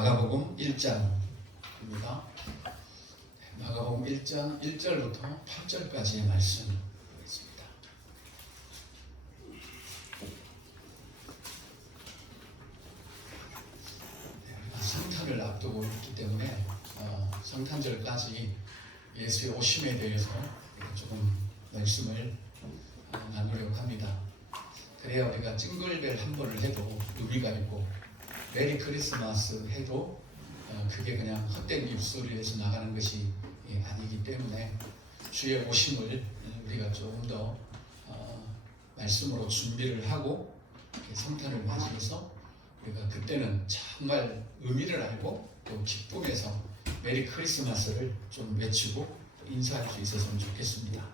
마가복음 1장입니다. 마가복음 1장 1절부터 8절까지의 말씀 있습니다. 성탄을 앞두고 있기 때문에 성탄절까지 예수의 오심에 대해서 조금 말씀을 나누려고 합니다. 그래야 우리가 징글벨 한 번을 해도 의미가 있고 메리 크리스마스 해도 그게 그냥 헛된 입소리에서 나가는 것이 아니기 때문에 주의 오심을 우리가 조금 더 말씀으로 준비를 하고 성탄을 맞이해서 우리가 그때는 정말 의미를 알고 또 기쁨에서 메리 크리스마스를 좀 외치고 인사할 수 있었으면 좋겠습니다.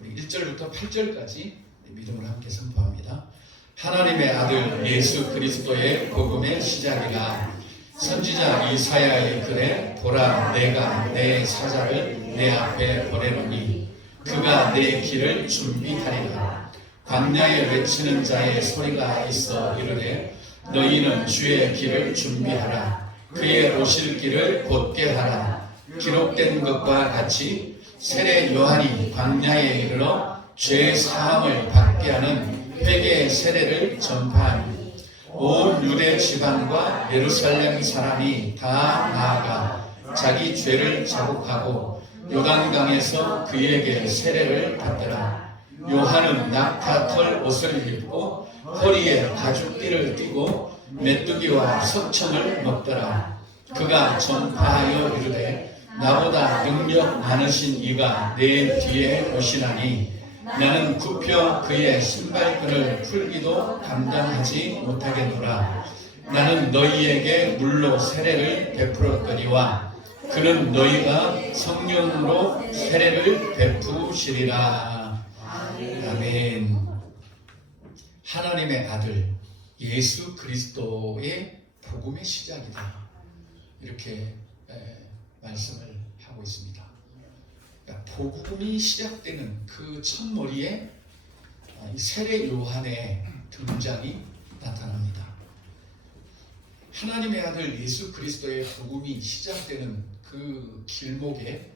우리 1절부터 8절까지 믿음을 함께 선포합니다. 하나님의 아들 예수 그리스도의 복음의 시작이라. 선지자 이사야의 글에 보라 내가 내 사자를 내 앞에 보내노니 그가 내 길을 준비하리라. 광야에 외치는 자의 소리가 있어 이르되 너희는 주의 길을 준비하라. 그의 오실 길을 곧게 하라. 기록된 것과 같이 세례 요한이 광야에 이르러 죄 사함을 받게 하는 회개의 세례를 전파하니 온 유대 지방과 예루살렘 사람이 다 나아가 자기 죄를 자복하고 요단강에서 그에게 세례를 받더라. 요한은 낙타털 옷을 입고 허리에 가죽띠를 띠고 메뚜기와 석청을 먹더라. 그가 전파하여 이르되 나보다 능력 많으신 이가 내 뒤에 오시나니 나는 굽혀 그의 신발끈을 풀기도 감당하지 못하겠노라. 나는 너희에게 물로 세례를 베풀었거니와 그는 너희가 성령으로 세례를 베푸시리라. 아멘. 하나님의 아들 예수 그리스도의 복음의 시작이다. 이렇게 말씀을 하고 있습니다. 복음이 시작되는 그 첫머리에 세례 요한의 등장이 나타납니다. 하나님의 아들 예수 그리스도의 복음이 시작되는 그 길목에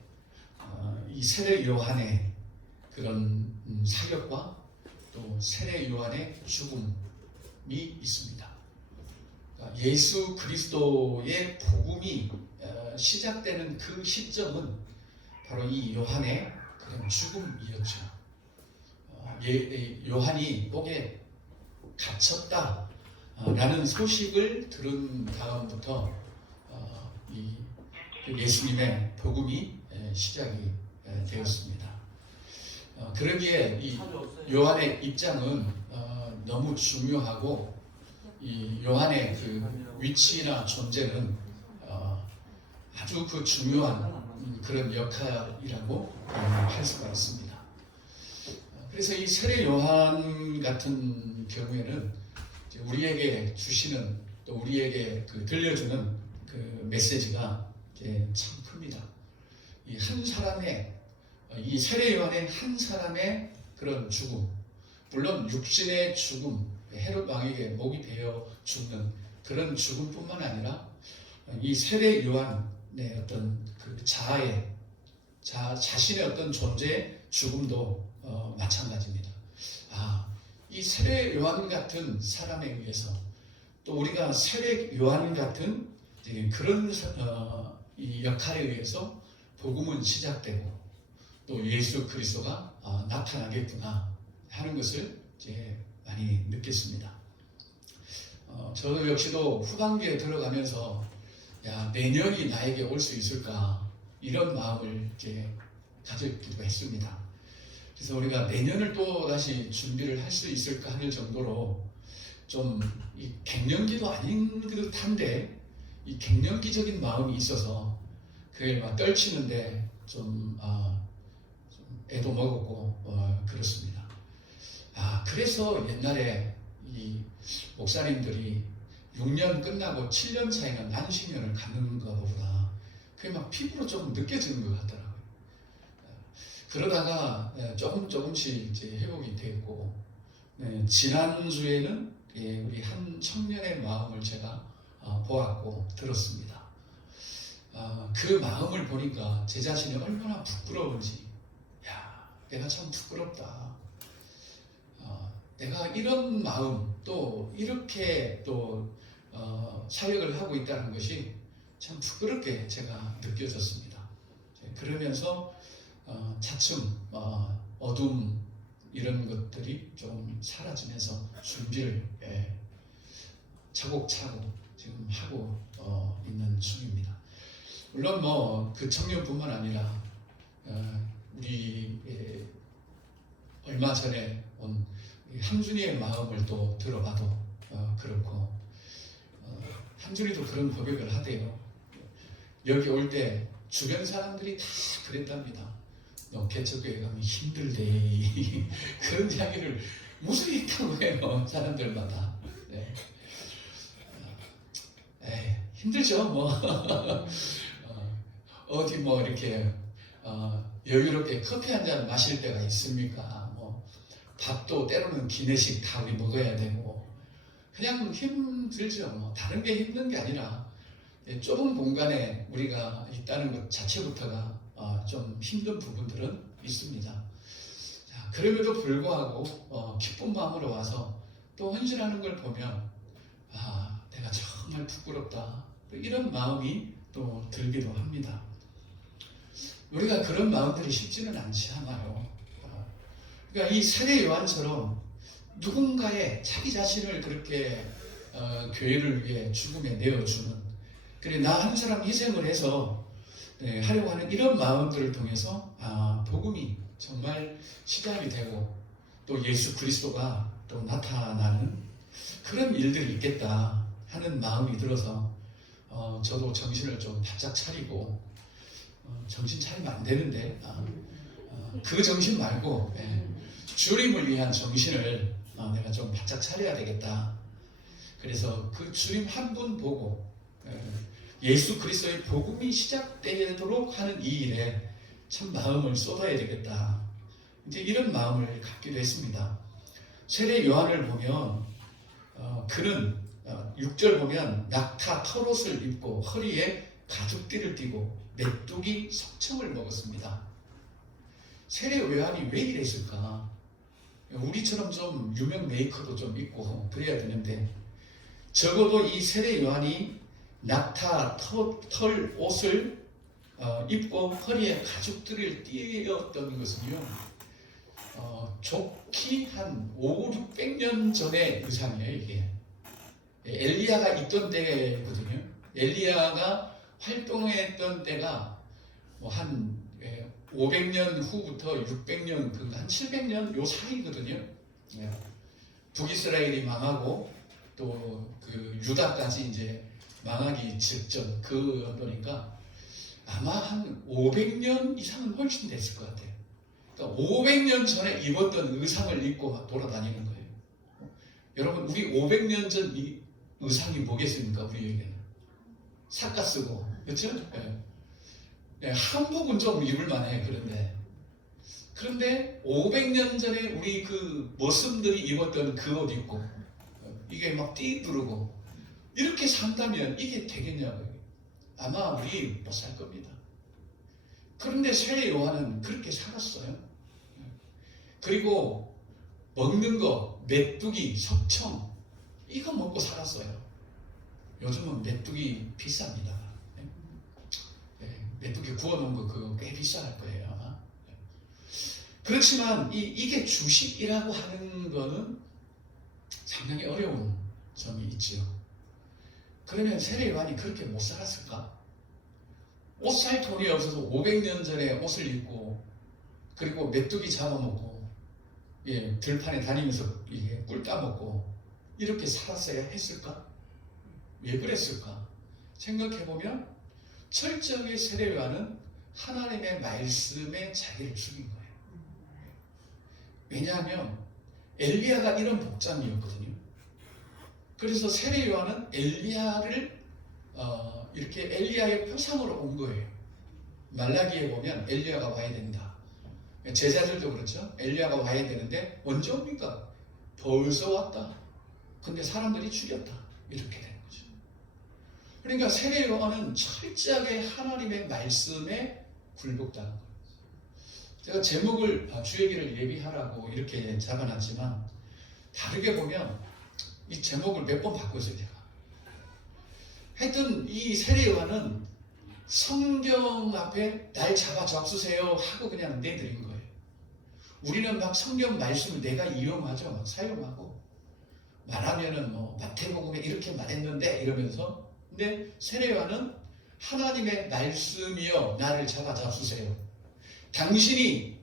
이 세례 요한의 그런 사역과 또 세례 요한의 죽음이 있습니다. 예수 그리스도의 복음이 시작되는 그 시점은 바로 이 요한의 그런 죽음이었죠. 요한이 목에 갇혔다라는 소식을 들은 다음부터 예수님의 복음이 시작이 되었습니다. 그러기에 이 요한의 입장은 너무 중요하고 이 요한의 그 위치나 존재는 아주 그 중요한 그런 역할이라고 할 수가 있습니다. 그래서 이 세례 요한 같은 경우에는 우리에게 주시는 또 우리에게 그 들려주는 그 메시지가 참 큽니다. 이 한 사람의 이 세례 요한의 한 사람의 그런 죽음, 물론 육신의 죽음, 헤롯 왕에게 목이 베어 죽는 그런 죽음뿐만 아니라 이 세례 요한의 어떤 그 자신의 어떤 존재의 죽음도 마찬가지입니다. 이 세례 요한 같은 사람에 의해서 또 우리가 세례 요한 같은 그런 이 역할에 의해서 복음은 시작되고 또 예수 그리스도가 나타나겠구나 하는 것을 이제 많이 느꼈습니다. 저도 역시도 후반기에 들어가면서 내년이 나에게 올 수 있을까 이런 마음을 이제 가졌기도 했습니다. 그래서 우리가 내년을 또 다시 준비를 할 수 있을까 하는 정도로 좀 이 갱년기도 아닌 듯한데 이 갱년기적인 마음이 있어서 그걸 막 떨치는데 좀 애도 먹었고 그렇습니다. 그래서 옛날에 이 목사님들이 6년 끝나고 7년 차이나 난식년을 갖는 것보다 그게 막 피부로 좀 느껴지는 것 같더라고요. 그러다가 조금씩 이제 회복이 됐고, 지난주에는 우리 한 청년의 마음을 제가 보았고 들었습니다. 그 마음을 보니까 제 자신이 얼마나 부끄러운지, 야, 내가 참 부끄럽다. 내가 이런 마음, 또 이렇게 또 사역을 하고 있다는 것이 참 부끄럽게 제가 느껴졌습니다. 그러면서 차츰 어둠 이런 것들이 좀 사라지면서 준비를 차곡차곡 지금 하고 있는 중입니다. 물론 뭐 그 청년뿐만 아니라 우리 얼마 전에 온 한준이의 마음을 또 들어봐도 그렇고, 한준이도 그런 고백을 하대요. 여기 올 때 주변 사람들이 다 그랬답니다. 너 개척교회 가면 힘들대. 그런 이야기를 무슨 있다고 해요, 사람들마다. 네. 힘들죠, 뭐. 어디 뭐 이렇게 여유롭게 커피 한 잔 마실 때가 있습니까? 뭐 밥도 때로는 기내식 다 우리 먹어야 되고, 그냥 힘들죠. 뭐 다른 게 힘든 게 아니라 좁은 공간에 우리가 있다는 것 자체부터가 좀 힘든 부분들은 있습니다. 자, 그럼에도 불구하고 기쁜 마음으로 와서 또 헌신하는 걸 보면 내가 정말 부끄럽다, 이런 마음이 또 들기도 합니다. 우리가 그런 마음들이 쉽지는 않지 않아요. 그러니까 이 세례 요한처럼 누군가의 자기 자신을 그렇게 교회를 위해 죽음에 내어주는, 그래 나 한 사람 희생을 해서 하려고 하는 이런 마음들을 통해서 복음이 정말 시작이 되고 또 예수 그리스도가 또 나타나는 그런 일들이 있겠다 하는 마음이 들어서 저도 정신을 좀 바짝 차리고, 정신 차리면 안 되는데 그 정신 말고 주님을 위한 정신을 내가 좀 바짝 차려야 되겠다. 그래서 그 주님 한 분 보고 예수 그리스도의 복음이 시작되도록 하는 이 일에 참 마음을 쏟아야 되겠다. 이제 이런 마음을 갖기도 했습니다. 세례 요한을 보면 그는 6절 보면 낙타 털옷을 입고 허리에 가죽띠를 띠고 메뚜기 석청을 먹었습니다. 세례 요한이 왜 이랬을까? 우리처럼 좀 유명 메이커도 좀 있고 그래야 되는데, 적어도 이 세례 요한이 낙타 털 옷을 입고 허리에 가죽띠를 띠었던 것은요, 좋기 한 5, 600년 전의 의상이에요. 이게 엘리야가 있던 때거든요. 엘리야가 활동했던 때가 뭐 한 500년 후부터 600년, 한 700년 요 사이거든요. 북이스라엘이 망하고 또 그 유다까지 이제 망하기 직전 그거니까 아마 한 500년 이상은 훨씬 됐을 것 같아요. 그러니까 500년 전에 입었던 의상을 입고 돌아다니는 거예요. 여러분, 우리 500년 전 이 의상이 뭐겠습니까? 우리에게는 삭가 쓰고, 그렇죠? 한복은 좀 입을만해. 그런데 500년 전에 우리 그 머슴들이 입었던 그 옷 입고 이게 막 띠두르고 이렇게 산다면 이게 되겠냐고요. 아마 우리 못 살 겁니다. 그런데 세례 요한은 그렇게 살았어요. 그리고 먹는 거 메뚜기, 석청 이거 먹고 살았어요. 요즘은 메뚜기 비쌉니다. 메뚜기 구워놓은 거 그거 꽤 비쌀 거예요 아마. 그렇지만 이게 주식이라고 하는 거는 상당히 어려운 점이 있지요. 그러면 세례 요한이 그렇게 못 살았을까? 옷 살 돈이 없어서 500년 전에 옷을 입고, 그리고 메뚜기 잡아먹고, 들판에 다니면서 꿀 따먹고 이렇게 살았어야 했을까? 왜 그랬을까? 생각해보면 철저하게 세례 요한은 하나님의 말씀에 자기를 죽인 거예요. 왜냐하면 엘리야가 이런 복장이었거든요. 그래서 세례 요한은 엘리야를 이렇게 엘리야의 표상으로 온 거예요. 말라기에 보면 엘리야가 와야 된다. 제자들도 그렇죠. 엘리야가 와야 되는데 언제 옵니까? 벌써 왔다. 근데 사람들이 죽였다. 이렇게 되는 거죠. 그러니까 세례 요한은 철저하게 하나님의 말씀에 굴복당한 거예요. 제가 제목을 주얘기를 예비하라고 이렇게 잡아놨지만 다르게 보면 이 제목을 몇 번 바꿨어요. 제가 하여튼 이 세례 요한은 성경 앞에 날 잡아 적으세요 하고 그냥 내드린 거예요. 우리는 막 성경 말씀을 내가 이용하죠. 막 사용하고 말하면은 뭐 마태복음에 이렇게 말했는데 이러면서, 근데 세례 요한은 하나님의 말씀이여 나를 잡아 잡수세요. 당신이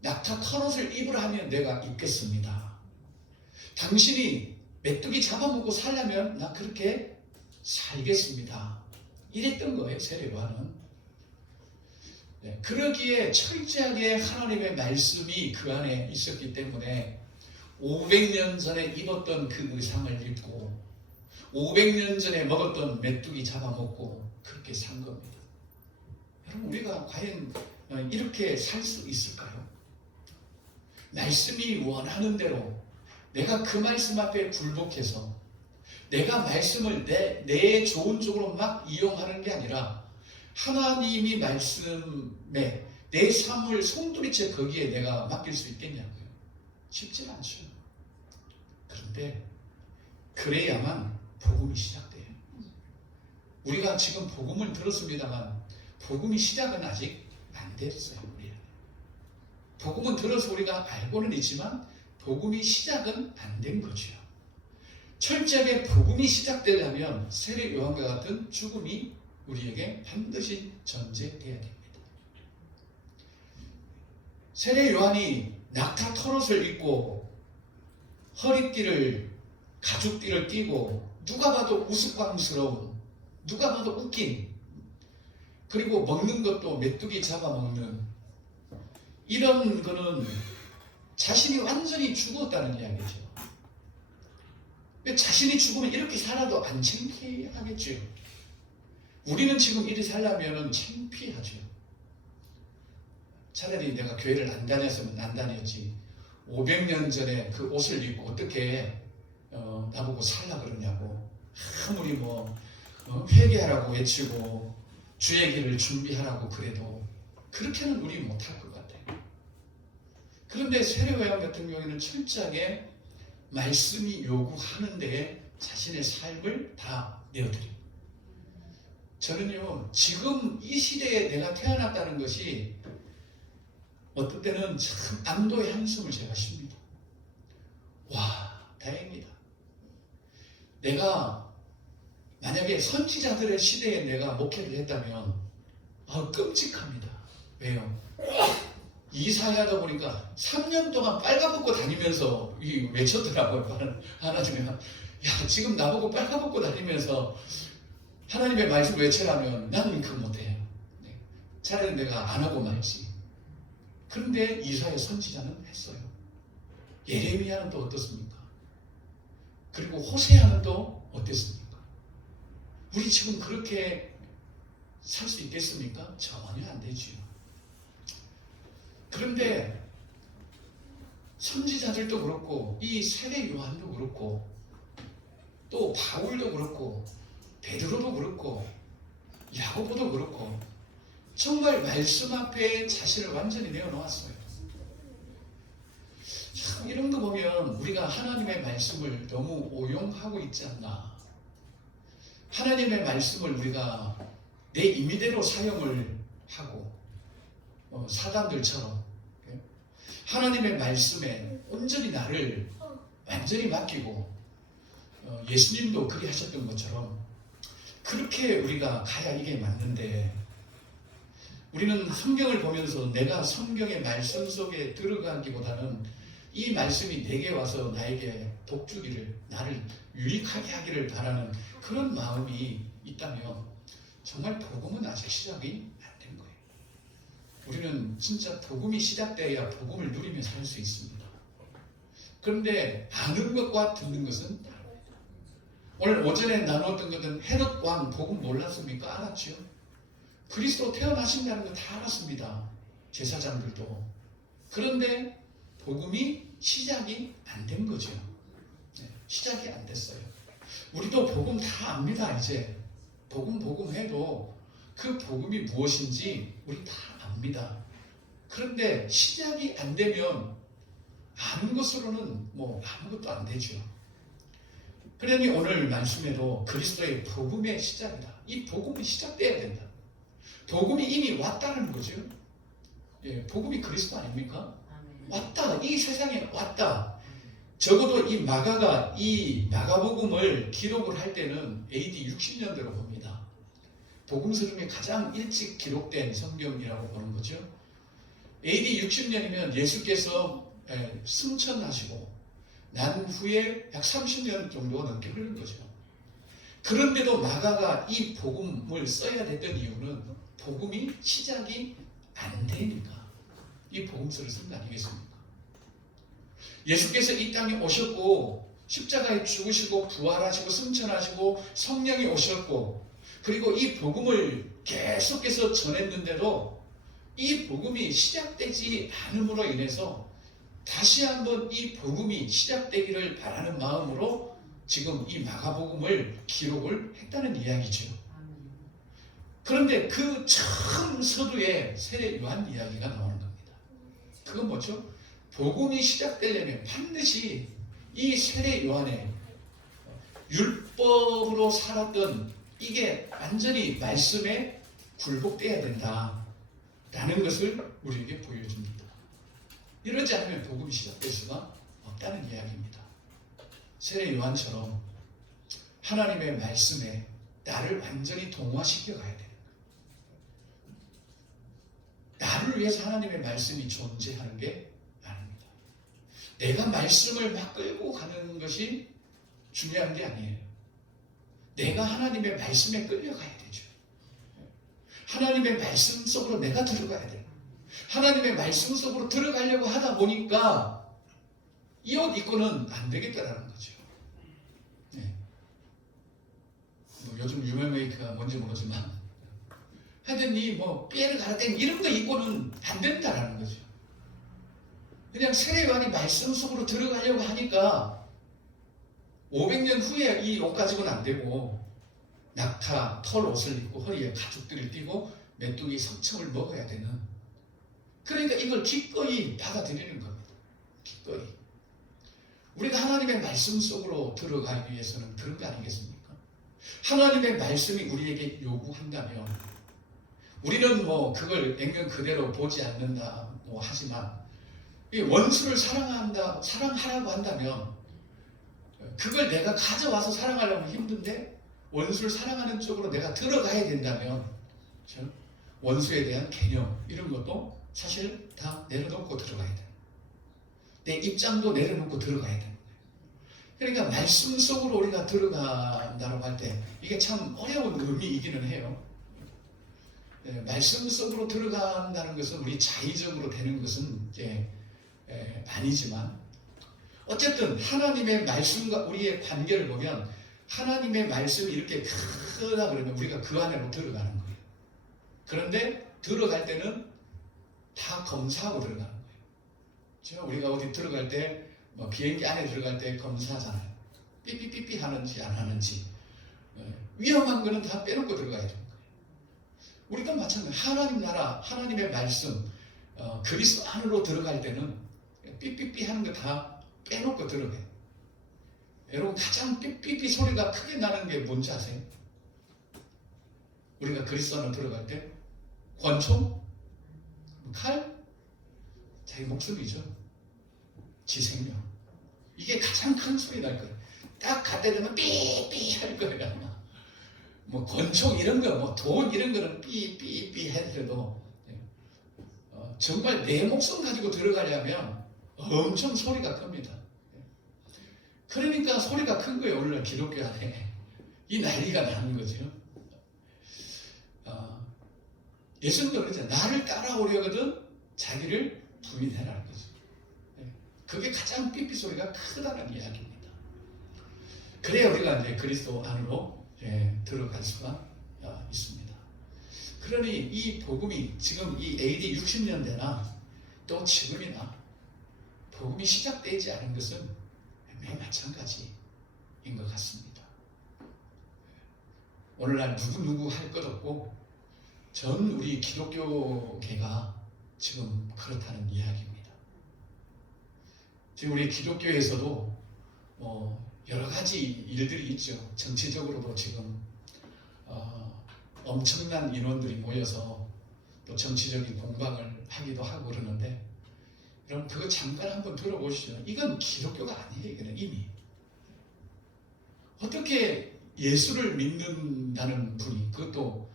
낙타 털옷을 입으라면 내가 입겠습니다. 당신이 메뚜기 잡아먹고 살려면 나 그렇게 살겠습니다. 이랬던 거예요, 세례 요한은. 네, 그러기에 철저하게 하나님의 말씀이 그 안에 있었기 때문에 500년 전에 입었던 그 의상을 입고 500년 전에 먹었던 메뚜기 잡아먹고 그렇게 산 겁니다. 여러분, 우리가 과연 이렇게 살 수 있을까요? 말씀이 원하는 대로 내가 그 말씀 앞에 굴복해서 내가 말씀을 내 좋은 쪽으로 막 이용하는 게 아니라 하나님이 말씀에 내 삶을 송두리째 거기에 내가 맡길 수 있겠냐고요. 쉽지 않죠. 그런데 그래야만 복음이 시작돼요. 우리가 지금 복음을 들었습니다만 복음이 시작은 아직 안 됐어요. 우리는 복음은 들어서 우리가 알고는 있지만 복음이 시작은 안 된 거죠. 철저하게 복음이 시작되려면 세례 요한과 같은 죽음이 우리에게 반드시 전제되어야 됩니다. 세례 요한이 낙타 털옷을 입고 허리띠를 가죽띠를 띠고 누가 봐도 우스꽝스러운, 누가 봐도 웃긴, 그리고 먹는 것도 메뚜기 잡아먹는, 이런 거는 자신이 완전히 죽었다는 이야기죠. 자신이 죽으면 이렇게 살아도 안 창피하겠죠. 우리는 지금 이리 살려면 창피하죠. 차라리 내가 교회를 안 다녔으면 안 다녔지. 500년 전에 그 옷을 입고 어떻게 나보고 살라 그러냐고. 아무리 회개하라고 외치고 주의 길을 준비하라고 그래도 그렇게는 우리 못할 것 같아요. 그런데 세례 요한 같은 경우에는 철저하게 말씀이 요구하는 데에 자신의 삶을 다 내어드립니다. 저는요, 지금 이 시대에 내가 태어났다는 것이 어떤 때는 참 안도의 한숨을 제가 쉽니다. 와, 다행이다. 내가 만약에 선지자들의 시대에 내가 목회를 했다면 끔찍합니다. 왜요? 이사야다 보니까 3년 동안 빨가벗고 다니면서 외쳤더라고요. 하나님이 야, 지금 나보고 빨가벗고 다니면서 하나님의 말씀을 외치라면 나는 그거 못해요. 차라리 내가 안 하고 말지. 그런데 이사야 선지자는 했어요. 예레미야는 또 어떻습니까? 그리고 호세아는 또 어땠습니까? 우리 지금 그렇게 살 수 있겠습니까? 전혀 안 되지요. 그런데 선지자들도 그렇고 이 세례 요한도 그렇고 또 바울도 그렇고 베드로도 그렇고 야고보도 그렇고 정말 말씀 앞에 자신을 완전히 내어놓았어요. 참 이런 거 보면 우리가 하나님의 말씀을 너무 오용하고 있지 않나. 하나님의 말씀을 우리가 내 임의대로 사용을 하고 사단들처럼 하나님의 말씀에 온전히 나를 완전히 맡기고 예수님도 그리 하셨던 것처럼 그렇게 우리가 가야 이게 맞는데, 우리는 성경을 보면서 내가 성경의 말씀 속에 들어가기보다는 이 말씀이 내게 와서 나에게 복주기를, 나를 유익하게 하기를 바라는 그런 마음이 있다면 정말 복음은 아직 시작이 안 된 거예요. 우리는 진짜 복음이 시작돼야 복음을 누리며 살 수 있습니다. 그런데 아는 것과 듣는 것은 다릅니다. 오늘 오전에 나누었던 것은 헤롯 왕 복음 몰랐습니까? 알았죠. 그리스도 태어나신다는 거 다 알았습니다. 제사장들도. 그런데 복음이 시작이 안 된 거죠. 시작이 안 됐어요. 우리도 복음 다 압니다. 이제 복음 해도 그 복음이 무엇인지 우리 다 압니다. 그런데 시작이 안 되면 아는 것으로는 뭐 아무것도 안 되죠. 그러니 오늘 말씀에도 그리스도의 복음의 시작이다. 이 복음이 시작돼야 된다. 복음이 이미 왔다는 거죠. 예, 복음이 그리스도 아닙니까? 왔다. 이 세상에 왔다. 적어도 이 마가가 이 마가복음을 기록을 할 때는 AD 60년대로 봅니다. 복음서 중에 가장 일찍 기록된 성경이라고 보는 거죠. AD 60년이면 예수께서 승천하시고 난 후에 약 30년 정도가 넘게 흐른 거죠. 그런데도 마가가 이 복음을 써야 됐던 이유는 복음이 시작이 안 되니까 이 복음서를 쓴 거 아니겠습니까? 예수께서 이 땅에 오셨고 십자가에 죽으시고 부활하시고 승천하시고 성령이 오셨고 그리고 이 복음을 계속해서 전했는데도 이 복음이 시작되지 않음으로 인해서 다시 한번 이 복음이 시작되기를 바라는 마음으로 지금 이 마가복음을 기록을 했다는 이야기죠. 그런데 그 처음 서두에 세례 요한 이야기가 나오는 겁니다. 그건 뭐죠? 복음이 시작되려면 반드시 이 세례 요한의 율법으로 살았던 이게 완전히 말씀에 굴복돼야 된다라는 것을 우리에게 보여줍니다. 이러지 않으면 복음이 시작될 수가 없다는 이야기입니다. 세례 요한처럼 하나님의 말씀에 나를 완전히 동화시켜 가야 돼요. 나를 위해서 하나님의 말씀이 존재하는 게 아닙니다. 내가 말씀을 막 끌고 가는 것이 중요한 게 아니에요. 내가 하나님의 말씀에 끌려가야 되죠. 하나님의 말씀 속으로 내가 들어가야 돼요. 하나님의 말씀 속으로 들어가려고 하다 보니까 이 옷 입고는 안 되겠다라는 거죠. 네. 뭐 요즘 유명 메이커가 뭔지 모르지만 하더니 뭐 삐에르 가라땡 이런 거 입고는 안 된다라는 거죠. 그냥 세례요한이 말씀 속으로 들어가려고 하니까 500년 후에 이 옷 가지고는 안 되고 낙타 털 옷을 입고 허리에 가죽들을 띠고 메뚜기 석청을 먹어야 되는, 그러니까 이걸 기꺼이 받아들이는 겁니다. 기꺼이. 우리가 하나님의 말씀 속으로 들어가기 위해서는 그런 거 아니겠습니까? 하나님의 말씀이 우리에게 요구한다면 우리는 뭐 그걸 액면 그대로 보지 않는다 뭐 하지만 이 원수를 사랑하라고 한다면 그걸 내가 가져와서 사랑하려면 힘든데 원수를 사랑하는 쪽으로 내가 들어가야 된다면 원수에 대한 개념 이런 것도 사실 다 내려놓고 들어가야 돼요. 내 입장도 내려놓고 들어가야 되는 거예요. 그러니까 말씀 속으로 우리가 들어간다고 할 때 이게 참 어려운 의미이기는 해요. 말씀 속으로 들어간다는 것은 우리 자의적으로 되는 것은 아니지만 어쨌든 하나님의 말씀과 우리의 관계를 보면 하나님의 말씀이 이렇게 크다 그러면 우리가 그 안으로 들어가는 거예요. 그런데 들어갈 때는 다 검사하고 들어가는 거예요. 제가 우리가 어디 들어갈 때 뭐 비행기 안에 들어갈 때 검사하잖아요. 삐삐삐삐 하는지 안 하는지. 위험한 거는 다 빼놓고 들어가야 되는 거예요. 우리도 마찬가지예요. 하나님 나라, 하나님의 말씀, 그리스도 안으로 들어갈 때는 삐삐삐 하는 거 다 빼놓고 들어가요. 여러분 가장 삐삐삐 소리가 크게 나는 게 뭔지 아세요? 우리가 그리스도 안으로 들어갈 때 권총? 칼? 자기 목숨이죠. 지 생명. 이게 가장 큰 소리 날 거예요. 딱 갖다 대면 삐삐 할 거예요. 뭐 권총 이런 거, 뭐 돈 이런 거는 삐삐삐 해도 정말 내 목숨 가지고 들어가려면 엄청 소리가 큽니다. 그러니까 소리가 큰 거예요. 오늘날 기독교 안에 이 난리가 나는 거죠. 예수님도 그러잖아요. 나를 따라오려거든 자기를 부인해라는 거죠. 그게 가장 삐삐 소리가 크다는 이야기입니다. 그래야 우리가 이제 그리스도 안으로 들어갈 수가 있습니다. 그러니 이 복음이 지금 이 AD 60년대나 또 지금이나 복음이 시작되지 않은 것은 매 마찬가지인 것 같습니다. 오늘날 누구 할 것 없고 전 우리 기독교계가 지금 그렇다는 이야기입니다. 지금 우리 기독교에서도 여러 가지 일들이 있죠. 정치적으로도 지금 엄청난 인원들이 모여서 또 정치적인 공방을 하기도 하고 그러는데, 여러분 그거 잠깐 한번 들어보시죠. 이건 기독교가 아니에요. 이거는 이미 어떻게 예수를 믿는다는 분이, 그것도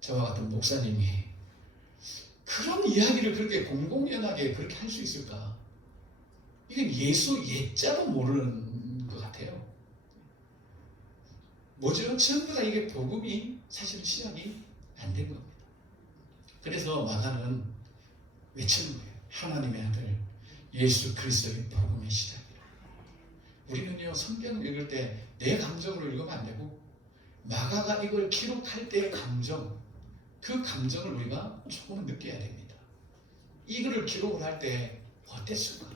저와 같은 목사님이 그런 이야기를 그렇게 공공연하게 그렇게 할 수 있을까? 이건 예수 예자도 모르는 것 같아요. 뭐죠? 전부 다 이게 복음이 사실은 시작이 안 된 겁니다. 그래서 마가는 외치는 거예요. 하나님의 아들 예수 그리스도의 복음의 시작이라. 우리는요, 성경을 읽을 때 내 감정으로 읽으면 안 되고 마가가 이걸 기록할 때의 감정, 그 감정을 우리가 조금은 느껴야 됩니다. 이거를 기록을 할 때 어땠을까?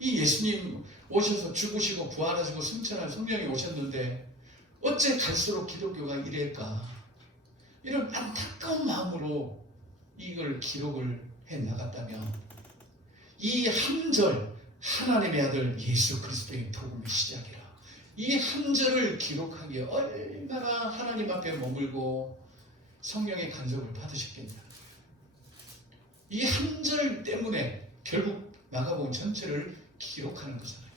이 예수님 오셔서 죽으시고 부활하시고 승천할 성령이 오셨는데 어째 갈수록 기독교가 이럴까? 이런 안타까운 마음으로 이걸 기록을 해 나갔다면, 이 한 절 하나님의 아들 예수 그리스도의 복음의 시작이라, 이 한 절을 기록하기에 얼마나 하나님 앞에 머물고 성령의 간섭을 받으셨겠냐. 이 한 절 때문에 결국 마가복음 전체를 기록하는 거잖아요.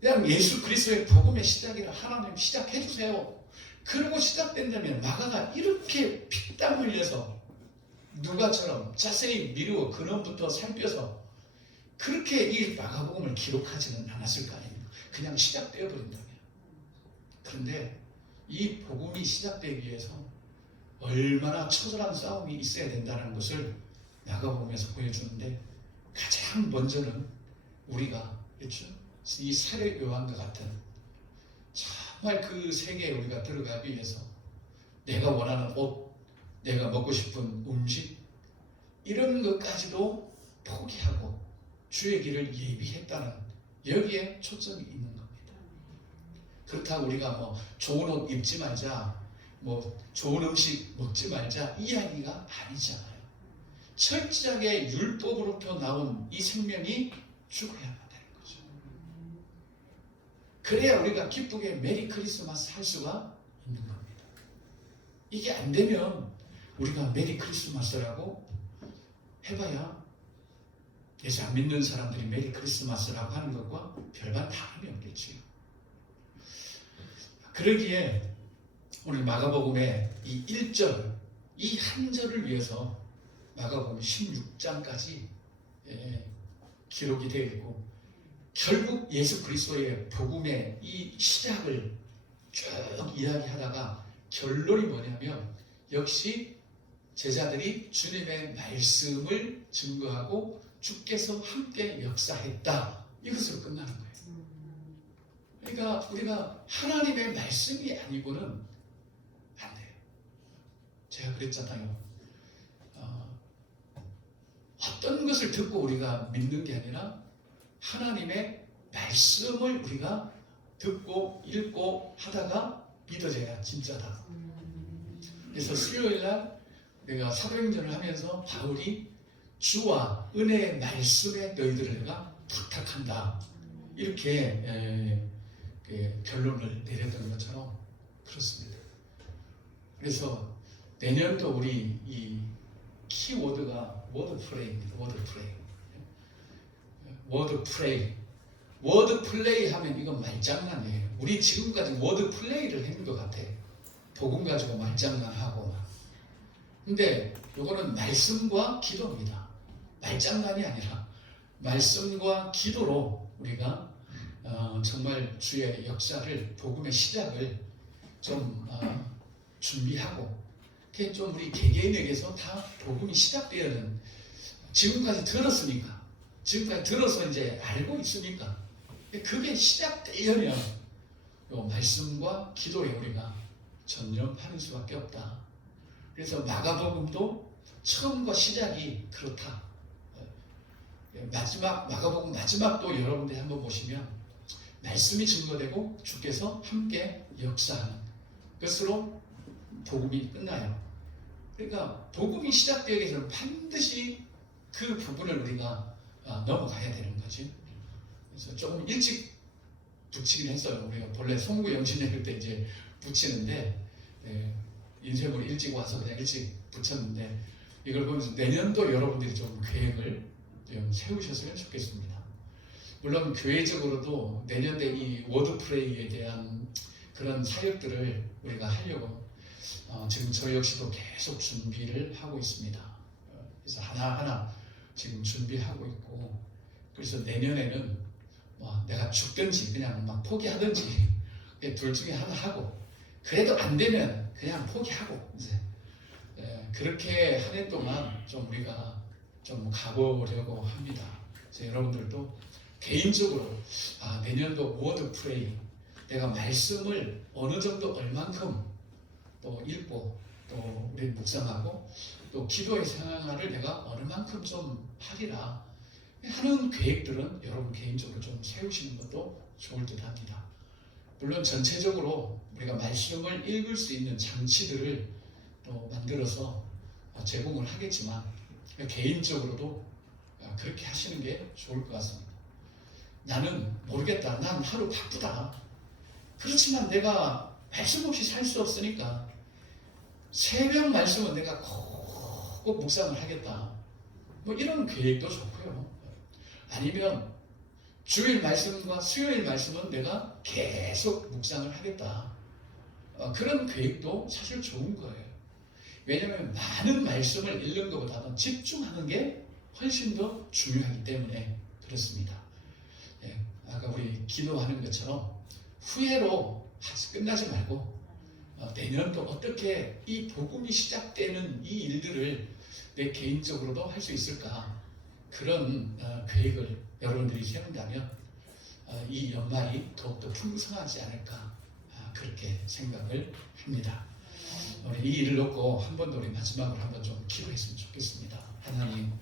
그냥 예수 그리스도의 복음의 시작이라, 하나님 시작해 주세요. 그러고 시작된다면 마가가 이렇게 피땀 흘려서 누가처럼 자세히 미루어 근원부터 살펴서 그렇게 이 마가복음을 기록하지는 않았을 거 아닙니까? 그냥 시작되어 버린다면. 그런데 이 복음이 시작되기 위해서 얼마나 처절한 싸움이 있어야 된다는 것을 마가복음에서 보여주는데, 가장 먼저는 우리가, 그렇죠? 이 사례 요한과 같은 정말 그 세계에 우리가 들어가기 위해서 내가 원하는 옷, 내가 먹고 싶은 음식, 이런 것까지도 포기하고 주의 길을 예비했다는, 여기에 초점이 있는 겁니다. 그렇다고 우리가 좋은 옷 입지 말자, 좋은 음식 먹지 말자, 이 이야기가 아니잖아요. 철저하게 율법으로부터 나온 이 생명이 죽어야만 되는 거죠. 그래야 우리가 기쁘게 메리 크리스마스 할 수가 있는 겁니다. 이게 안 되면 우리가 메리 크리스마스라고 해봐야 예수 안 믿는 사람들이 메리 크리스마스라고 하는 것과 별반 다름이 없겠지요. 그러기에 오늘 마가복음의 이 1절, 이 한 절을 위해서 마가복음 16장까지 기록이 되어 있고, 결국 예수 그리스도의 복음의 이 시작을 쭉 이야기하다가 결론이 뭐냐면, 역시 제자들이 주님의 말씀을 증거하고 주께서 함께 역사했다, 이것으로 끝나는 거예요. 그러니까 우리가 하나님의 말씀이 아니고는 안 돼요. 제가 그랬잖아요. 어떤 것을 듣고 우리가 믿는 게 아니라 하나님의 말씀을 우리가 듣고 읽고 하다가 믿어져야 진짜다. 그래서 수요일날 내가 사도행전을 하면서 바울이 주와 은혜의 말씀에 너희들을 내가 부탁한다, 이렇게 결론을 내렸던 것처럼 그렇습니다. 그래서 내년도 우리 이 키워드가 워드프레이입니다. 워드플레이 하면 이건 말장난이에요. 우리 지금까지 워드플레이를 했는 것 같아. 복음 가지고 말장난하고 막. 근데 이거는 말씀과 기도입니다. 말장난이 아니라 말씀과 기도로 우리가 정말 주의 역사를, 복음의 시작을 좀 준비하고, 그게 좀 우리 개개인에게서 다 복음이 시작되어는, 지금까지 들었으니까, 지금까지 들어서 이제 알고 있으니까, 그게 시작되려면 이 말씀과 기도에 우리가 전념하는 수밖에 없다. 그래서 마가복음도 처음과 시작이 그렇다. 마지막, 마가복음 마지막도 여러분들이 한번 보시면 말씀이 증거되고 주께서 함께 역사하는 것으로 복음이 끝나요. 그러니까 복음이 시작되기 위해서는 반드시 그 부분을 우리가 넘어가야 되는 거지. 그래서 조금 일찍 붙이긴 했어요. 우리가 본래 송구 영신회일 때 이제 붙이는데 인쇄물이 일찍 와서 그냥 일찍 붙였는데 이걸 보면서 내년도 여러분들이 좀 계획을 좀 세우셨으면 좋겠습니다. 물론 교회적으로도 내년에 이 워드프레이에 대한 그런 사역들을 우리가 하려고 지금 저 역시도 계속 준비를 하고 있습니다. 그래서 하나하나 지금 준비하고 있고, 그래서 내년에는 내가 죽든지 그냥 막 포기하든지 둘 중에 하나 하고, 그래도 안 되면 그냥 포기하고 이제 그렇게 한 해 동안 좀 우리가 좀 가보려고 합니다. 그래서 여러분들도 개인적으로 내년도 워드프레이, 내가 말씀을 어느 정도 얼만큼 또 읽고 또 우리 묵상하고 또 기도의 생활을 내가 어느 만큼 좀 하리라 하는 계획들은 여러분 개인적으로 좀 세우시는 것도 좋을 듯 합니다. 물론 전체적으로 우리가 말씀을 읽을 수 있는 장치들을 또 만들어서 제공을 하겠지만 개인적으로도 그렇게 하시는 게 좋을 것 같습니다. 나는 모르겠다. 난 하루 바쁘다. 그렇지만 내가 말씀 없이 살 수 없으니까 새벽 말씀은 내가 꼭 묵상을 하겠다. 뭐 이런 계획도 좋고요. 아니면 주일 말씀과 수요일 말씀은 내가 계속 묵상을 하겠다. 그런 계획도 사실 좋은 거예요. 왜냐하면 많은 말씀을 읽는 것보다는 집중하는 게 훨씬 더 중요하기 때문에 그렇습니다. 아까 우리 기도하는 것처럼 후회로 끝나지 말고 내년도 어떻게 이 복음이 시작되는 이 일들을 내 개인적으로도 할 수 있을까, 그런 계획을 여러분들이 세운다면 이 연말이 더욱더 풍성하지 않을까, 그렇게 생각을 합니다. 우리 이 일을 놓고 한 번 더 우리 마지막으로 한번 좀 기도했으면 좋겠습니다. 하나님,